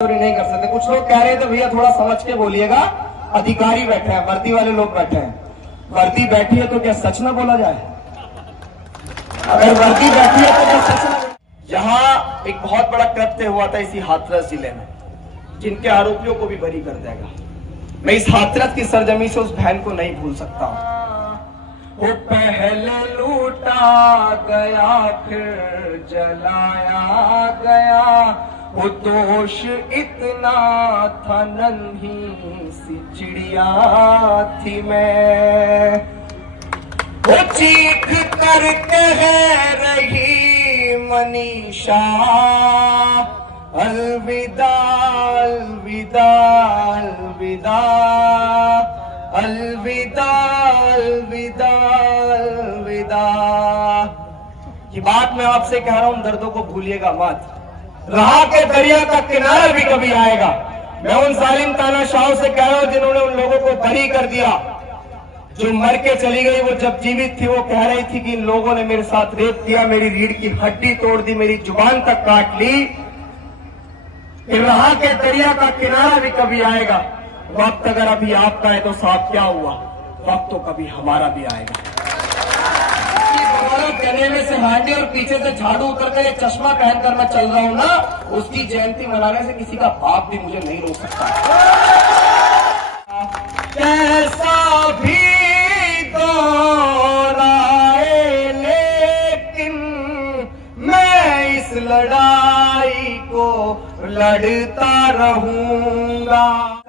नहीं कर सकते। कुछ लोग कह रहे थे भैया थोड़ा समझ के बोलिएगा, अधिकारी बैठे हैं, वर्दी वाले लोग बैठे हैं। वर्दी बैठी है तो क्या सच ना बोला जाए? अगर वर्दी बैठी है तो क्या सच ना? यहाँ एक बहुत बड़ा कृत्य हुआ था इसी हाथरस जिले में, जिनके आरोपियों को भी बरी कर देगा। मैं इस हाथरस की सरजमी से उस बहन को नहीं भूल सकता हूँ। वो पहले लूटा गया फिर जलाया गया, वो दोष इतना था, नन्ही सी चिड़िया थी मैं। वो चीख कर कह रही मनीषा, अलविदा अलविदा अलविदा अलविदा अलविदा अलविदा। ये बात मैं आपसे कह रहा हूं, दर्दों को भूलिएगा मत। राह के दरिया का किनारा भी कभी आएगा। मैं उन जालिम तानाशाहों से कह रहा हूं जिन्होंने उन लोगों को बरी कर दिया। जो मर के चली गई, वो जब जीवित थी वो कह रही थी कि इन लोगों ने मेरे साथ रेप किया, मेरी रीढ़ की हड्डी तोड़ दी, मेरी जुबान तक काट ली। राह के दरिया का किनारा भी कभी आएगा। वक्त अगर अभी आपका है तो साहब क्या हुआ, वक्त तो कभी हमारा भी आएगा। गले में से हांडी और पीछे से झाड़ू उतर कर एक चश्मा पहनकर मैं चल रहा हूं ना, उसकी जयंती मनाने से किसी का बाप भी मुझे नहीं रोक सकता। कैसा भी दौर आए, लेकिन मैं इस लड़ाई को लड़ता रहूंगा।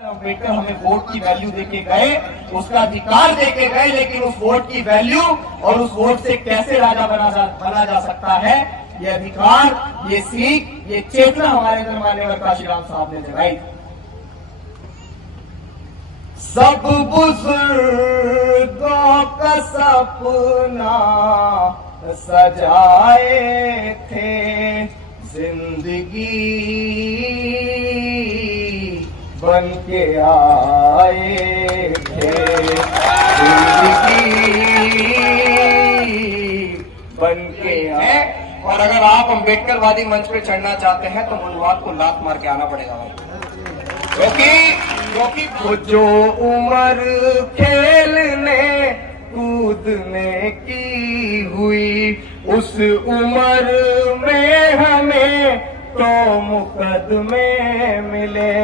अम्बेडकर हमें वोट की वैल्यू देके गए, उसका अधिकार देके गए, लेकिन उस वोट की वैल्यू और उस वोट से कैसे राजा बना जा सकता है, ये अधिकार, ये सीख, ये चेतना हमारे अंदर माननीय काशीराम साहब ने जगाई। सब बुजुर्गों का सपना सजाए थे, जिंदगी बन के आए थे, जिंदगी बन के आए। और अगर आप अम्बेडकरवादी मंच पे चढ़ना चाहते हैं तो मनुवाद को लात मार के आना पड़ेगा भाई, क्योंकि वो जो उम्र खेलने कूदने की हुई, उस उम्र में हमें तो मुकदमे मिले।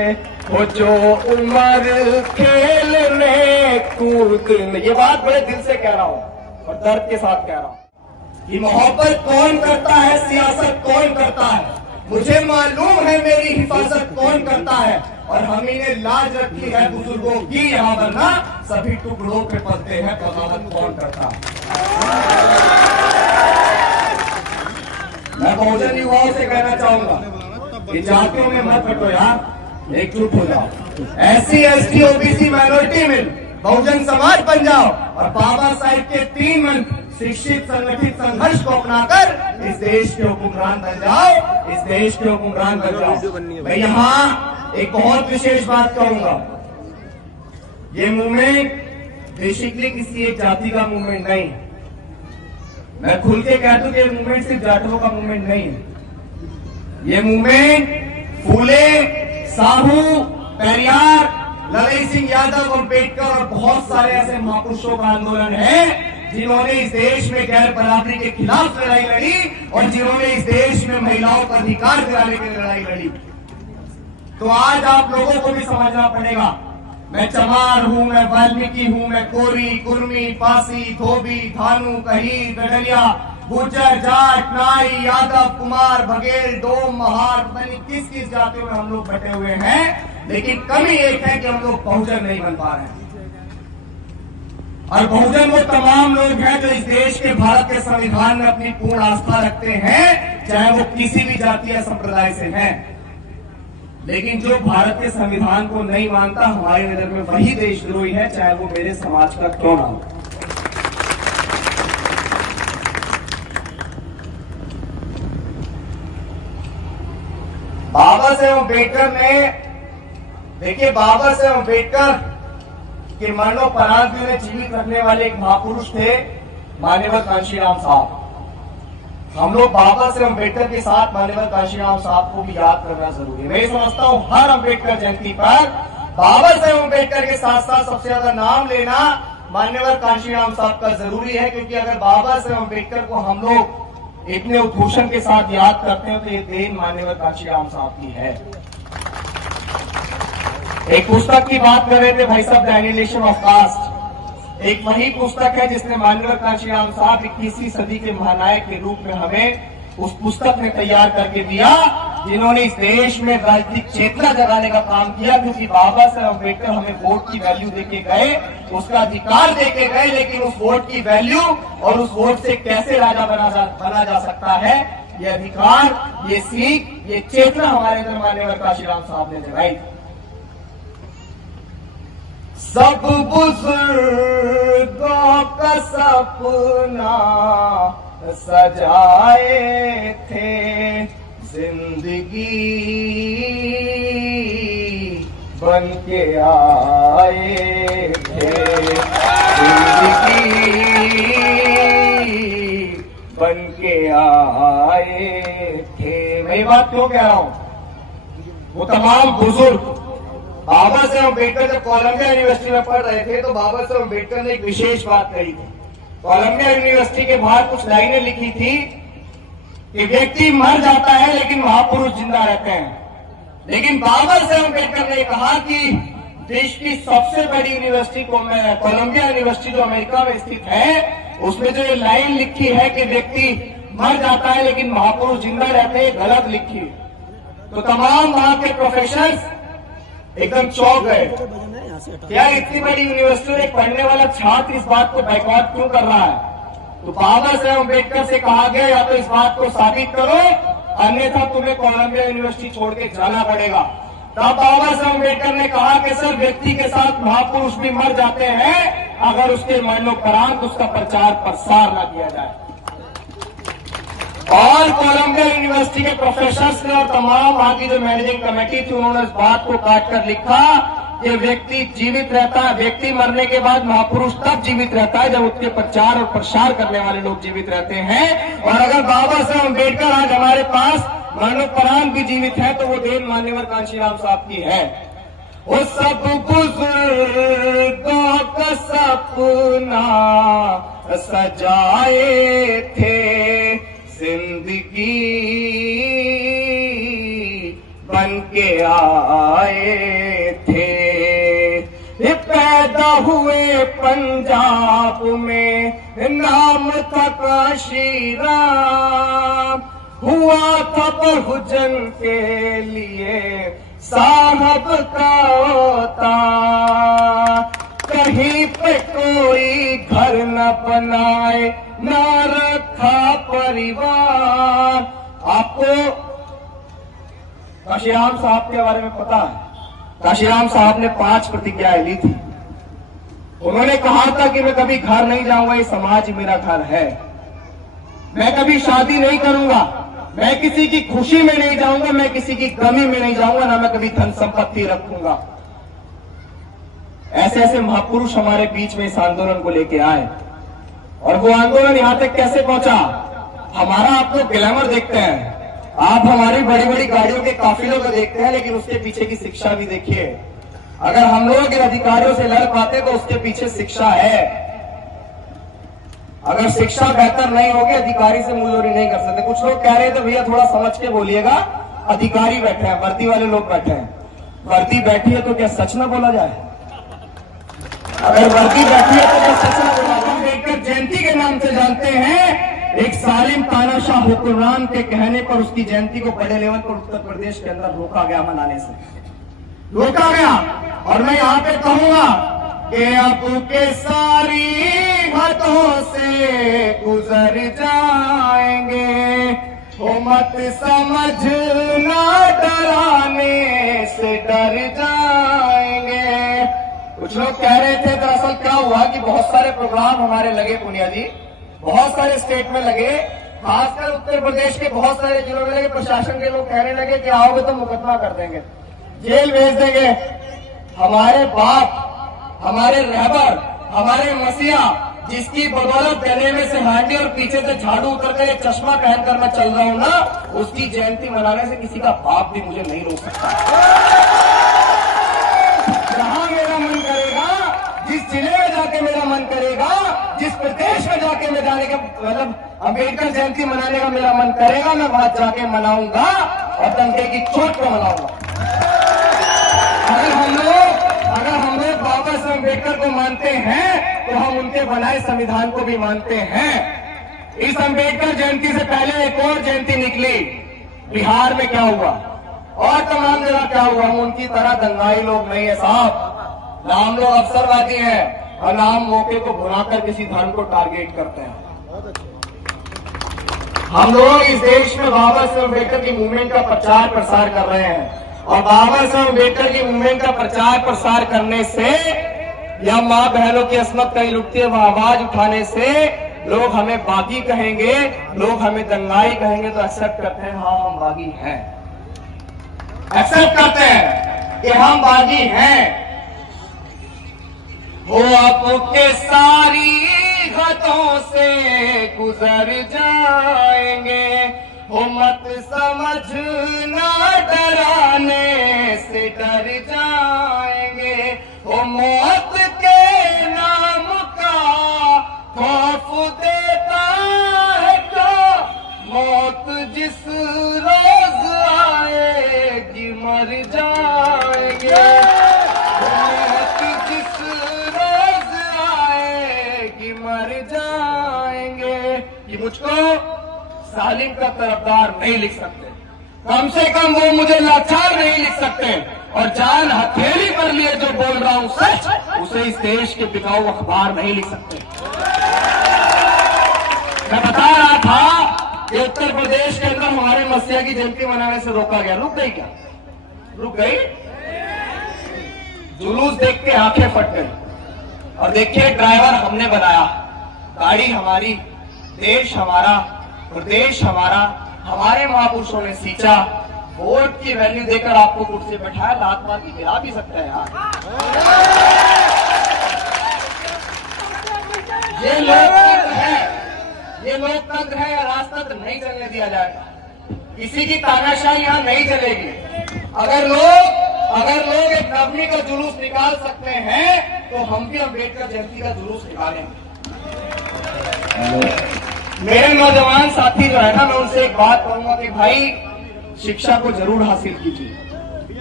वो जो उम्र खेलने कूदने, ये बात बड़े दिल से कह रहा हूं और दर्द के साथ कह रहा हूं। ये मोहब्बत कौन करता है, सियासत कौन करता है, मुझे मालूम है मेरी हिफाजत कौन करता है। और हम ही ने लाज रखी है बुजुर्गों की, यहाँ वरना सभी टुकड़ों पे पलते हैं, बगावत कौन करता है। मैं बहुजन युवाओं से कहना चाहूंगा कि जातियों में मत हटो यार, एकजुट हो जाओ। SC ST OBC माइनॉरिटी में बहुजन समाज बन जाओ और बाबा साहिब के 3 मंत्र शिक्षित संगठित संघर्ष को अपनाकर इस देश के हुक्मरान बन जाओ, इस देश के हुक्मरान बन जाओ। मैं यहाँ एक बहुत विशेष बात कहूंगा, ये मूवमेंट बेसिकली किसी एक जाति का मूवमेंट नहीं। मैं खुल के कह दूं कि ये मूवमेंट सिर्फ जाटों का मूवमेंट नहीं है। ये मूवमेंट फूले, साहू, पेरियार, ललित सिंह यादव, अम्बेडकर और बहुत सारे ऐसे महापुरुषों का आंदोलन है जिन्होंने इस देश में गैर बराबरी के खिलाफ लड़ाई लड़ी और जिन्होंने इस देश में महिलाओं का अधिकार दिलाने के लिए लड़ाई लड़ी। तो आज आप लोगों को भी समझना पड़ेगा, मैं चमार हूं, मैं वाल्मीकि हूं, मैं कोरी, कुर्मी, पासी, धोबी, धानु, कहीर, गडलिया, गुर्जर, जाट, नाई, यादव, कुमार, बघेल, डोम, महार, पता नहीं किस किस जातियों में हम लोग बटे हुए हैं, लेकिन कमी एक है कि हम लोग बहुजन नहीं बन पा रहे हैं। और बहुजन वो तमाम लोग हैं जो इस देश के, भारत के संविधान में अपनी पूर्ण आस्था रखते हैं, चाहे वो किसी भी जाति या संप्रदाय से हैं। लेकिन जो भारत के संविधान को नहीं मानता, हमारी नजर में वही देशद्रोही है, चाहे वो मेरे समाज का क्यों ना हो। बाबा साहेब अम्बेडकर ने, देखिए बाबा साहेब अम्बेडकर के मरणोपरांत भी उन्हें जीवित रखने वाले एक महापुरुष थे, माननीय काशीराम साहब। हम लोग बाबा साहेब अम्बेडकर के साथ माननीय काशीराम साहब को भी याद करना जरूरी है। मैं समझता हूं हर अम्बेडकर जयंती पर बाबा साहेब अम्बेडकर के साथ साथ सबसे ज्यादा नाम लेना मान्यवर काशीराम साहब का जरूरी है, क्योंकि अगर बाबा साहेब अम्बेडकर को हम लोग इतने उद्घोषण के साथ याद करते हैं तो ये देन मान्यवर काशीराम साहब की है। एक पुस्तक की बात कर रहे थे भाई साहब, द एनिहिलेशन ऑफ कास्ट, एक वही पुस्तक है जिसने मान्यवर काशीराम साहब 21वीं सदी के महानायक के रूप में हमें उस पुस्तक में तैयार करके दिया, जिन्होंने इस देश में राजनीतिक चेतना जगाने का काम किया। क्योंकि बाबा साहेब अम्बेडकर हमें वोट की वैल्यू देके गए, उसका अधिकार देके गए, लेकिन उस वोट की वैल्यू और उस वोट से कैसे राजा बना जा सकता है, ये अधिकार, ये सीख, ये चेतना हमारे अंदर मान्यवर काशीराम साहब ने जगाई। सब बुजुर्गों का सपना सजाए थे, जिंदगी बन के आए थे, जिंदगी बन के आए थे। मैं ये बात क्यों कह रहा हूं? वो तमाम बुजुर्ग बाबा साहेब अम्बेडकर जब कोलंबिया यूनिवर्सिटी में पढ़ रहे थे तो बाबा साहेब अम्बेडकर ने एक विशेष बात कही थी। कोलंबिया यूनिवर्सिटी के बाहर कुछ लाइनें लिखी थी कि व्यक्ति मर जाता है लेकिन महापुरुष जिंदा रहते हैं। लेकिन बाबा साहेब अम्बेडकर ने कहा कि देश की सबसे बड़ी यूनिवर्सिटी कोलंबिया यूनिवर्सिटी जो अमेरिका में स्थित है, उसमें जो ये लाइन लिखी है कि व्यक्ति मर जाता है लेकिन महापुरुष जिंदा रहते हैं, गलत लिखी। तो तमाम वहां के प्रोफेसर्स एकदम चौंक गए, क्या इतनी बड़ी यूनिवर्सिटी में एक पढ़ने वाला छात्र इस बात को बाइकआउट क्यों कर रहा है? तो बाबा साहेब अम्बेडकर से कहा गया या तो इस बात को साबित करो, अन्यथा तुम्हें कोलंबिया यूनिवर्सिटी छोड़ के जाना पड़ेगा। तब बाबा साहेब अम्बेडकर ने कहा कि सर, व्यक्ति के साथ महापुरुष भी मर जाते हैं अगर उसके मरणोपरांत उसका प्रचार प्रसार न किया जाए। और कोलंबिया यूनिवर्सिटी के प्रोफेसर्स ने और तमाम वहां की जो मैनेजिंग कमेटी थी, उन्होंने इस बात को काटकर लिखा कि व्यक्ति जीवित रहता है, व्यक्ति मरने के बाद महापुरुष तब जीवित रहता है जब उसके प्रचार और प्रसार करने वाले लोग जीवित रहते हैं। और अगर बाबा साहेब अम्बेडकर आज हमारे पास मरणोपरांत भी जीवित है तो वो देन मान्यवर काशीराम साहब की है। वो सब बुजुर्गों का सपना सजाए थे, जिंदगी बन के आए थे। ये पैदा हुए पंजाब में, नाम था काशीराम, हुआ था बहुजन के लिए साहब का होता। कहीं पे कोई घर न बनाए, न रखा परिवार। आपको काशीराम साहब के बारे में पता है? काशीराम साहब ने 5 प्रतिज्ञाएं ली थी। उन्होंने कहा था कि मैं कभी घर नहीं जाऊंगा, ये समाज मेरा घर है। मैं कभी शादी नहीं करूंगा, मैं किसी की खुशी में नहीं जाऊंगा, मैं किसी की गमी में नहीं जाऊंगा, ना मैं कभी धन संपत्ति रखूंगा। ऐसे ऐसे महापुरुष हमारे बीच में इस आंदोलन को लेके आए। और वो आंदोलन यहां तक कैसे पहुंचा? हमारा आप लोग ग्लैमर देखते हैं, आप हमारी बड़ी बड़ी गाड़ियों के काफिलों को देखते हैं, लेकिन उसके पीछे की शिक्षा भी देखिए। अगर हम लोग इन अधिकारियों से लड़ पाते तो उसके पीछे शिक्षा है। अगर शिक्षा बेहतर नहीं होगी, अधिकारी से मुंहजोरी नहीं कर सकते। कुछ लोग कह रहे थे भैया थोड़ा समझ के बोलिएगा, अधिकारी बैठे हैं, वर्दी वाले लोग बैठे हैं। वर्दी बैठी है तो क्या सच न बोला जाए? अगर वर्दी बैठी है तो क्या सच न बोला जाए? अम्बेडकर जयंती के नाम से जानते हैं। एक सालिम तानाशाह हुक्मरान के कहने पर उसकी जयंती को बड़े लेवल पर उत्तर प्रदेश के अंदर रोका गया, मनाने से रोका गया। और मैं यहाँ पे कहूंगा कि अब के सारी हाथों से गुजर जाएंगे, हो मत समझना डराने से डर जाएंगे। कुछ लोग कह रहे थे दरअसल क्या हुआ कि बहुत सारे प्रोग्राम हमारे लगे पुनिया जी, बहुत सारे स्टेट में लगे, खासकर उत्तर प्रदेश के बहुत सारे जिलों में लगे। प्रशासन के लोग कहने लगे कि आओगे तो मुकदमा कर देंगे, जेल भेज देंगे। हमारे बाप, हमारे रहबर, हमारे मसीहा जिसकी बदौलत गले में से हांडी और पीछे से झाड़ू उतरकर एक चश्मा पहनकर मैं चल रहा हूं ना, उसकी जयंती मनाने से किसी का बाप भी मुझे नहीं रोक सकता। जहां मेरा मन करेगा, जिस जिले में जाके मेरा मन करेगा, जिस प्रदेश में जाके मैं जाने का मतलब अंबेडकर जयंती मनाने का मेरा मन करेगा, मैं वहां जाके मनाऊंगा और डंके की चोट पर मनाऊंगा। अगर हम लोग बाबा साहब अम्बेडकर को मानते हैं तो हम उनके बनाए संविधान को भी मानते हैं। इस अम्बेडकर जयंती से पहले एक और जयंती निकली, बिहार में क्या हुआ और तमाम जगह क्या हुआ। हम उनकी तरह दंगाई लोग नहीं है साहब, ना हम लोग अवसरवादी हैं और ना हम मौके को भुलाकर किसी धर्म को टारगेट करते हैं। हम लोग इस देश में बाबा साहब अम्बेडकर की मूवमेंट का प्रचार प्रसार कर रहे हैं और बाबा साहब अम्बेडकर की मूवमेंट का प्रचार प्रसार करने से या माँ बहनों की अस्मत कहीं लुटती है, आवाज उठाने से लोग हमें बागी कहेंगे, लोग हमें दंगाई कहेंगे तो एक्सेप्ट करते हैं, हाँ हम बागी हैं, एक्सेप्ट करते हैं कि हम बागी हैं। वो आपके सारी गतों से गुजर जाएंगे, वो मत समझना डराने से डर जाएंगे, वो मौत के नाम का खौफ देता है जो मौत जिस रोज आएगी मर जाएंगे, मौत जिस रोज आएगी मर जाएंगे। ये मुझको सालिम का तरफदार नहीं लिख सकते, कम से कम वो मुझे लाचार नहीं लिख सकते, और जान हथेली पर लिए जो बोल रहा हूं सच, उसे इस देश के बिकाऊ अखबार नहीं लिख सकते। मैं बता रहा था कि उत्तर प्रदेश के अंदर हमारे मसीहा की जयंती मनाने से रोका गया, रुक गई क्या? रुक गई? जुलूस देख के आंखें फट गई। और देखिए ड्राइवर हमने बनाया, गाड़ी हमारी, देश हमारा, प्रदेश हमारा, हमारे महापुरुषों ने सींचा, वोट की वैल्यू देकर आपको कुर्सी बैठाया, लात मार के गिरा भी सकता है यार। ये लोकतंत्र है, ये लोकतंत्र है, राजतंत्र नहीं चलने दिया जाएगा, किसी की तानाशाही यहां नहीं चलेगी। अगर लोग एक नवमी का जुलूस निकाल सकते हैं तो हम भी अम्बेडकर जयंती का जुलूस निकालेंगे। मेरे नौजवान साथी जो है ना, मैं उनसे एक बात कहूंगा कि भाई शिक्षा को जरूर हासिल कीजिए,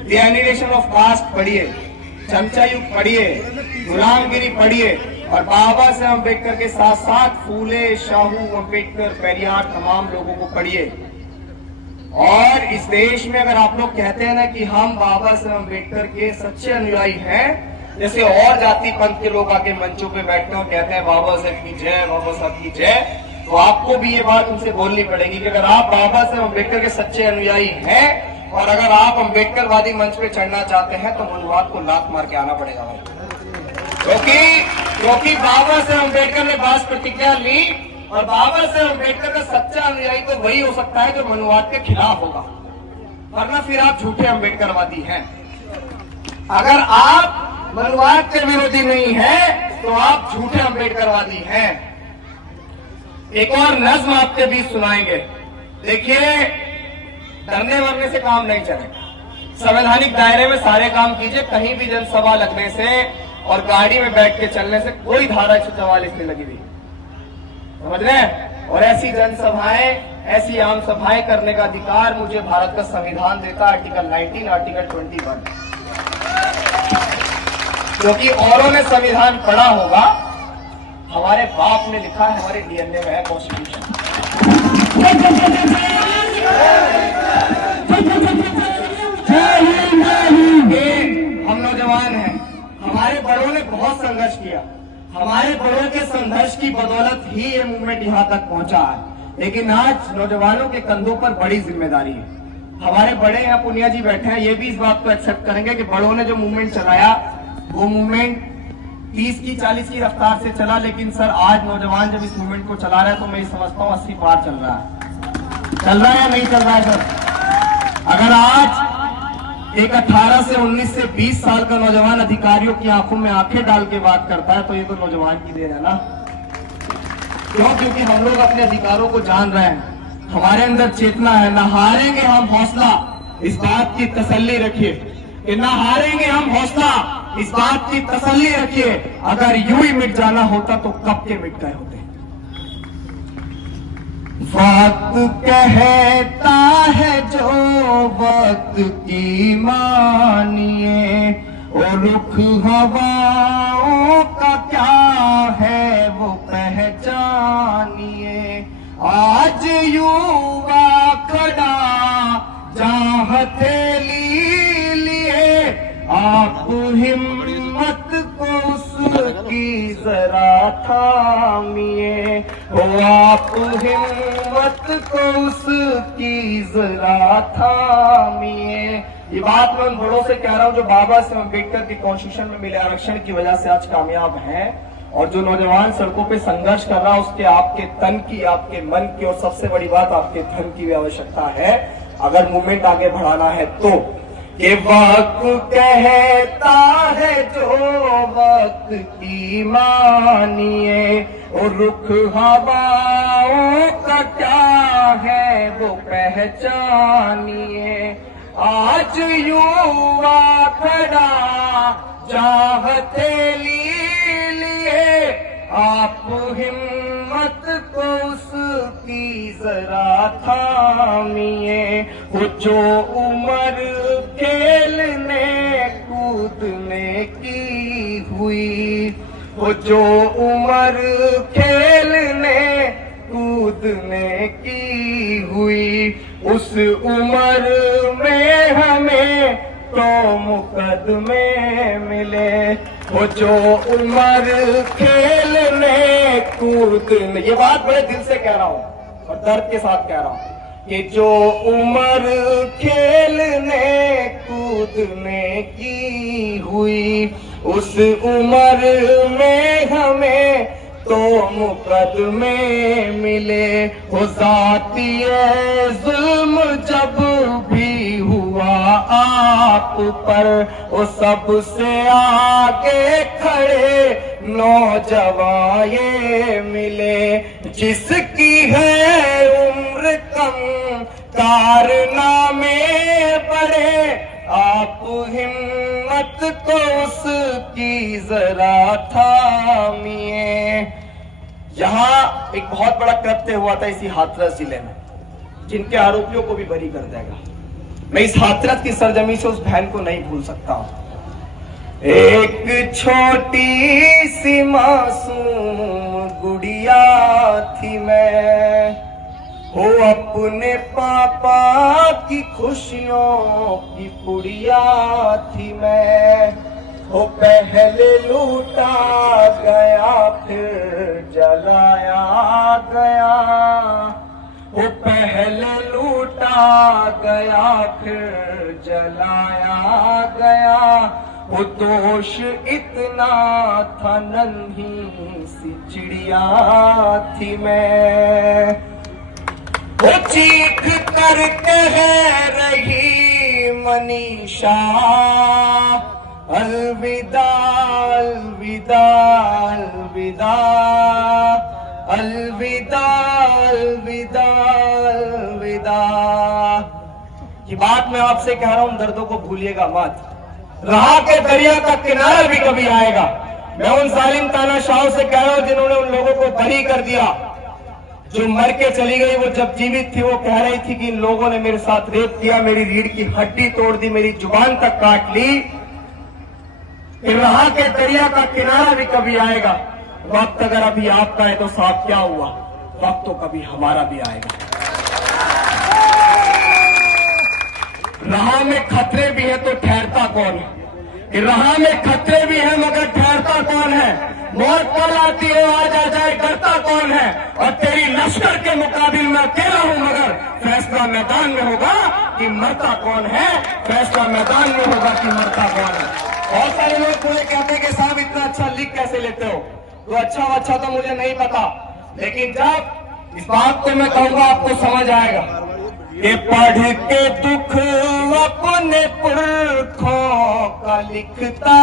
द एनिमेशन ऑफ कास्ट पढ़िए, चमचा युग पढ़िए, गुलामगिरी पढ़िए, और बाबा साहब अम्बेडकर के साथ साथ फूले, शाहू, अम्बेडकर, पेरियार, तमाम लोगों को पढ़िए। और इस देश में अगर आप लोग कहते हैं ना कि हम बाबा साहब अम्बेडकर के सच्चे अनुयायी हैं, जैसे और जाति पंथ के लोग आके मंचों पे बैठते हैं और कहते हैं बाबा साहब की जय, बाबा साहब की जय, तो आपको भी ये बात उनसे बोलनी पड़ेगी कि अगर आप बाबा साहब अम्बेडकर के सच्चे अनुयायी हैं और अगर आप अम्बेडकरवादी मंच पे चढ़ना चाहते हैं तो मनुवाद को लात मार के आना पड़ेगा भाई, क्योंकि बाबा साहब अम्बेडकर ने बात प्रतिज्ञा ली, और बाबा साहब अम्बेडकर का सच्चा अनुयायी तो वही हो सकता है जो मनुवाद के खिलाफ होगा, वरना फिर आप झूठे अम्बेडकरवादी हैं। अगर आप मनुवाद के विरोधी नहीं हैं तो आप झूठे अम्बेडकरवादी हैं। एक और नज्म आपके बीच सुनाएंगे। देखिए, डरने मरने से काम नहीं चलेगा, संवैधानिक दायरे में सारे काम कीजिए, कहीं भी जनसभा लगने से और गाड़ी में बैठ के चलने से कोई धारा 144 नहीं लगी हुई, समझ रहे हैं? और ऐसी जनसभाएं, ऐसी आम सभाएं करने का अधिकार मुझे भारत का संविधान देता, आर्टिकल 19, आर्टिकल 21। क्योंकि औरों ने संविधान पढ़ा होगा, हमारे बाप ने लिखा है, हमारे डीएनए में है कॉन्स्टिट्यूशन। हम नौजवान हैं, हमारे बड़ों ने बहुत संघर्ष किया, हमारे बड़ों के संघर्ष की बदौलत ही ये मूवमेंट यहाँ तक पहुंचा है। लेकिन आज नौजवानों के कंधों पर बड़ी जिम्मेदारी है। हमारे बड़े यहाँ पुनिया जी बैठे हैं, ये भी इस बात को एक्सेप्ट करेंगे कि बड़ों ने जो मूवमेंट चलाया वो मूवमेंट 30 की 40 की रफ्तार से चला, लेकिन सर आज नौजवान जब इस मूवमेंट को चला रहे हैं तो मैं समझता हूँ 80 पार चल रहा है या नहीं चल रहा है सर? अगर आज एक 18 से 19 से 20 साल का नौजवान अधिकारियों की आंखों में आंखें डाल के बात करता है तो ये तो नौजवान की देन है ना। क्यों? क्योंकि हम लोग अपने अधिकारों को जान रहे हैं, हमारे अंदर चेतना है। ना हारेंगे हम, हौसला इस बात की तसल्ली रखिए कि ना हारेंगे हम, हौसला इस बात की तसल्ली रखिए। अगर यूं ही मिट जाना होता तो कब के मिट गए होते। वक्त कहता है जो वक्त की मानिए, और रुख हवाओं का क्या है वो पहचानिए। आज युवा खड़ा जहां हथेली लिए, आप हिम्मत को उसकी जरा थामिए। ओ आप हिम्मत को उसकी जरा थामिए। ये बात मैं उन बड़ों से कह रहा हूं जो बाबा साहेब अम्बेडकर की कॉन्स्टिट्यूशन में मिले आरक्षण की वजह से आज कामयाब हैं, और जो नौजवान सड़कों पे संघर्ष कर रहा है उसके आपके तन की, आपके मन की, और सबसे बड़ी बात आपके धन की भी आवश्यकता है अगर मूवमेंट आगे बढ़ाना है तो। कि वक्त कहता है जो वक्त की मानिए, और रुख हवाओं का क्या है वो पहचानिए। आज युवा खड़ा जहां हथेली लिए, आप हिम्मत को उसकी जरा थामिए। वो जो उम्र खेलने कूदने की हुई, वो जो उम्र खेलने कूदने की हुई, उस उम्र में हमें तो मुकदमे मिले। वो जो उम्र खेलने कूदने, ये बात बड़े दिल से कह रहा हूं और दर्द के साथ कह रहा हूं, कि जो उम्र खेलने कूदने की हुई, उस उम्र में हमें तो मुकदमे मिले। वो जातिये जुल्म जब भी हुआ आप पर, वो सबसे आगे खड़े नौजवान ये मिले। जिसकी है उम्र कम कारनामे बड़े, आप हिम्मत को उसकी जरा थामिए। यहाँ एक बहुत बड़ा कृत्य हुआ था इसी हाथरस जिले में, जिनके आरोपियों को भी बरी कर देगा। मैं इस हाथरस की सरजमी से उस बहन को नहीं भूल सकता हूं। एक छोटी सी मासूम गुड़िया थी मैं, हो अपने पापा की खुशियों की पुड़िया थी मैं। हो पहले लूटा गया फिर जलाया गया, वो पहले लूटा गया फिर जलाया गया। वो दोष इतना था नन्ही सी चिड़िया थी मैं। वो चीख कर कह रही मनीषा, अलविदा अलविदा अलविदा अलविदा अलविदा अलविदा। ये बात मैं आपसे कह रहा हूं, दर्दों को भूलिएगा मत। राह के दरिया का किनारा भी कभी आएगा। मैं उन जालिम तानाशाहों से कह रहा हूं जिन्होंने उन लोगों को बरी कर दिया। जो मर के चली गई, वो जब जीवित थी वो कह रही थी कि इन लोगों ने मेरे साथ रेप किया, मेरी रीढ़ की हड्डी तोड़ दी, मेरी जुबान तक काट ली। राह के दरिया का किनारा भी कभी आएगा। वक्त अगर अभी आपका है तो साथ क्या हुआ, वक्त तो कभी हमारा भी आएगा। राह में खतरे भी है तो ठहरता कौन है? राह में खतरे भी है मगर ठहरता कौन है? मौत कल आती है आज आ जाए डरता कौन है? और तेरी लश्कर के मुकाबिल मैं अकेला हूं मगर फैसला मैदान में होगा कि मरता कौन है। फैसला मैदान में होगा कि मरता कौन है। बहुत सारे लोग मुझे कहते हैं कि साहब इतना अच्छा लिख कैसे लेते हो? तो अच्छा तो मुझे नहीं पता, लेकिन जब इस बात को मैं कहूंगा आपको समझ आएगा। ये पढ़ के दुख अपने पुरखों का लिखता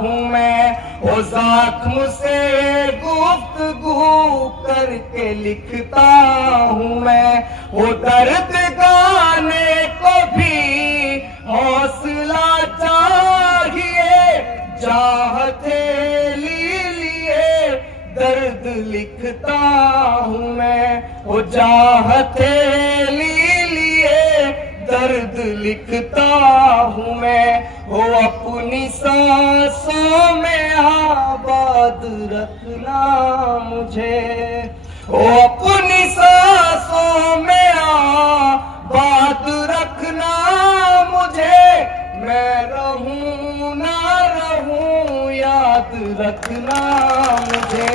हूँ मैं, वो जख्म से गुफ्तगू करके लिखता हूँ मैं। वो दर्द गाने को भी हौसला चाहिए, चाहते लिए दर्द लिखता हूँ मैं। वो चाहते दर्द लिखता हूँ मैं। वो अपनी सांसों में आबाद रखना मुझे, वो अपनी सांसों में आबाद रखना मुझे। मैं रहूं ना रहूं याद रखना मुझे।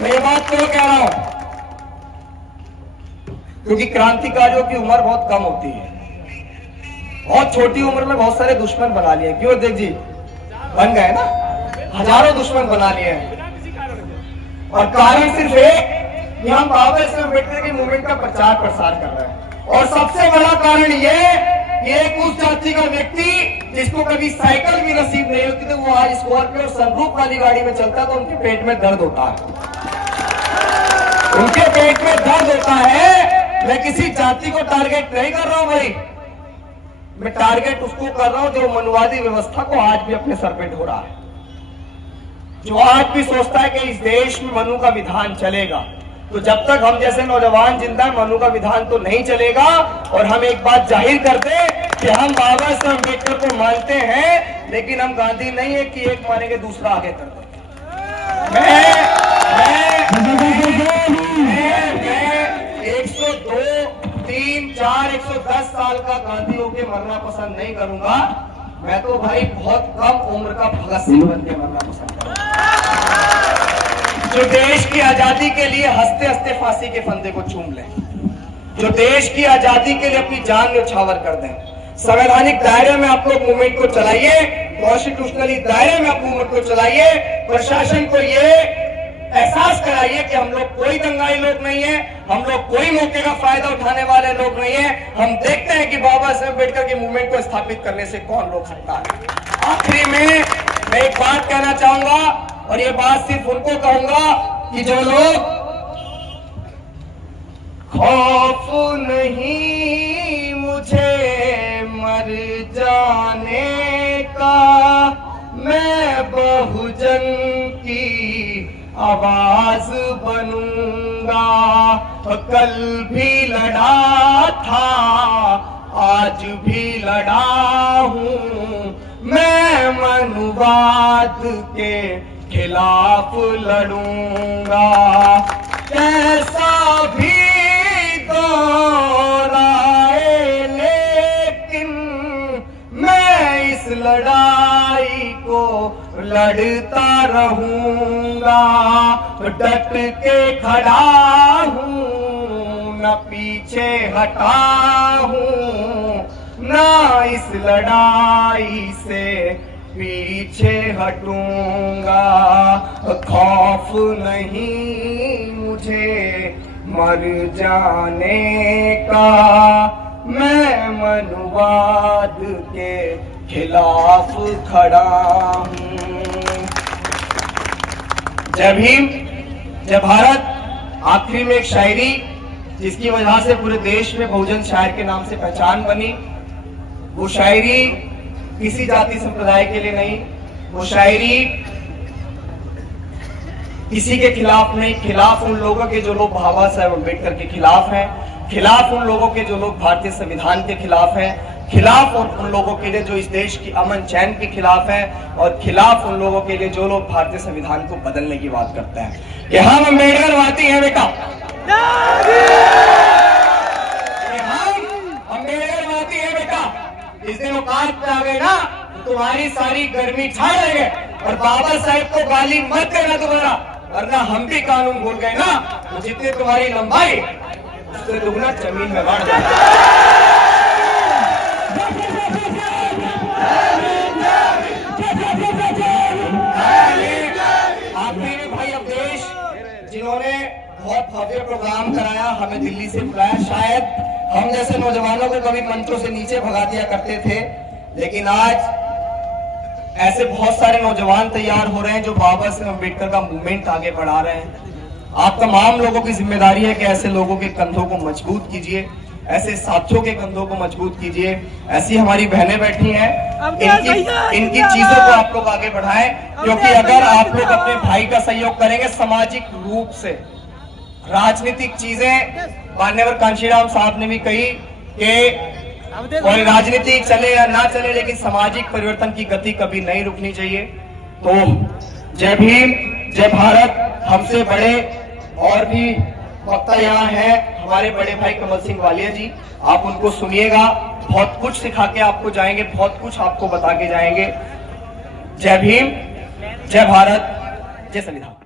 मैं ये बात क्यों कह रहा हूं? क्योंकि क्रांतिकारियों की उम्र बहुत कम होती है, बहुत छोटी उम्र में बहुत सारे दुश्मन बना लिए। क्यों देख जी, बन गए ना, हजारों दुश्मन बना लिए हैं। और कारण सिर्फ एक कि हम बाबा साहेब अम्बेडकर के मूवमेंट का प्रचार प्रसार कर रहे हैं। और सबसे बड़ा कारण यह कि एक उस जाति का व्यक्ति जिसको कभी साइकिल भी नसीब नहीं होती, तो वो आज स्कॉर्पियो और सनरूफ वाली गाड़ी में चलता, तो उनके पेट में दर्द होता है, उनके पेट में दर्द होता है। मैं किसी जाति को टारगेट नहीं कर रहा हूं भाई, मैं टारगेट उसको कर रहा हूं जो मनुवादी व्यवस्था को आज भी अपने सर पे ढो रहा है, जो आज भी सोचता है कि इस देश में मनु का विधान चलेगा। तो जब तक हम जैसे नौजवान जिंदा हैं, मनु का विधान तो नहीं चलेगा। और हम एक बात जाहिर कर दें कि हम बाबा साहब अम्बेडकर को मानते हैं, लेकिन हम गांधी नहीं है कि एक मानेंगे दूसरा आगे कर देंगे। मैं 102, 3, 4, 110 साल का गांधी होके मरना पसंद नहीं करूंगा। मैं तो भाई बहुत कम उम्र का भगत सिंह बन के मरना पसंद करूंगा, जो देश की आजादी के लिए हंसते हंसते फांसी के फंदे को चूम ले, जो देश की आजादी के लिए अपनी जान न्यौछावर कर दें। संवैधानिक दायरे में आप लोग मूवमेंट को चलाइए, कॉन्स्टिट्यूशनली दायरे में आप मूवमेंट को चलाइए। प्रशासन को ये एहसास कराइए कि हम लोग कोई दंगाई लोग नहीं है, हम लोग कोई मौके का फायदा उठाने वाले लोग नहीं है। हम देखते हैं कि बाबा साहेब अम्बेडकर के मूवमेंट को स्थापित करने से कौन रोक सकता है। आखिरी में मैं एक बात कहना चाहूंगा, और ये बात सिर्फ उनको कहूंगा कि जो लोग खौफ नहीं मुझे मर जाने का, मैं बहुजन की आवाज बनूंगा। कल भी लड़ा था, आज भी लड़ा हूं, मैं मनुवाद के खिलाफ लड़ूंगा। कैसा भी दौर आए, लेकिन मैं इस लड़ाई को लड़ता रहूंगा। डट के खड़ा हूं, न पीछे हटा हूं, ना इस लड़ाई से पीछे हटूंगा। खौफ नहीं मुझे मर जाने का, मैं मनुवाद के खिलाफ खड़ा हूं। जय भीम, जय भारत। आखिरी में एक शायरी जिसकी वजह से पूरे देश में बहुजन शायर के नाम से पहचान बनी। वो शायरी किसी जाति संप्रदाय के लिए नहीं, वो शायरी किसी के खिलाफ नहीं, खिलाफ उन लोगों के जो लोग बाबा साहेब अम्बेडकर के खिलाफ हैं, खिलाफ उन लोगों के जो लोग भारतीय संविधान के खिलाफ हैं, खिलाफ उन लोगों के लिए जो इस देश की अमन चैन के खिलाफ है, और खिलाफ उन लोगों के लिए जो लोग भारतीय संविधान को बदलने की बात करते हैं। ये हम अम्बेडकरवादी हैं बेटा, अम्बेडकरवादी है बेटा। इस दिन औकात पे आ गए ना, तो तुम्हारी सारी गर्मी छा जाएंगे। और बाबा साहेब को गाली मत करना दोबारा, वरना हम भी कानून भूल गए ना, तो जितनी तुम्हारी लंबाई उससे दुगना जमीन में गाड़ देगा। आखिरी में भाई अवधेश, जिन्होंने बहुत भव्य प्रोग्राम कराया, हमें दिल्ली से बुलाया, शायद हम जैसे नौजवानों को कभी मंचों से नीचे भगा दिया करते थे, लेकिन आज ऐसे बहुत सारे नौजवान तैयार हो रहे हैं जो बाबा साहेब अम्बेडकर का मूवमेंट आगे बढ़ा रहे हैं। आप तमाम लोगों की जिम्मेदारी है कि ऐसे लोगों के कंधों को मजबूत कीजिए, ऐसे साथियों के कंधों को मजबूत कीजिए। ऐसी हमारी बहनें बैठी हैं, इनकी चीजों को आप लोग आगे बढ़ाएं, क्योंकि अगर आप लोग अपने भाई का सहयोग करेंगे सामाजिक रूप से, राजनीतिक चीजें मान्यवर कांशीराम साहब ने भी कही कि कोई राजनीति चले या ना चले, लेकिन सामाजिक परिवर्तन की गति कभी नहीं रुकनी चाहिए। तो जय भीम, जय भारत। हमसे बड़े और भी वक्ता यहाँ है, हमारे बड़े भाई कमल सिंह वालिया जी, आप उनको सुनिएगा, बहुत कुछ सिखा के आपको जाएंगे, बहुत कुछ आपको बता के जाएंगे। जय भीम, जय भारत, जय संविधान।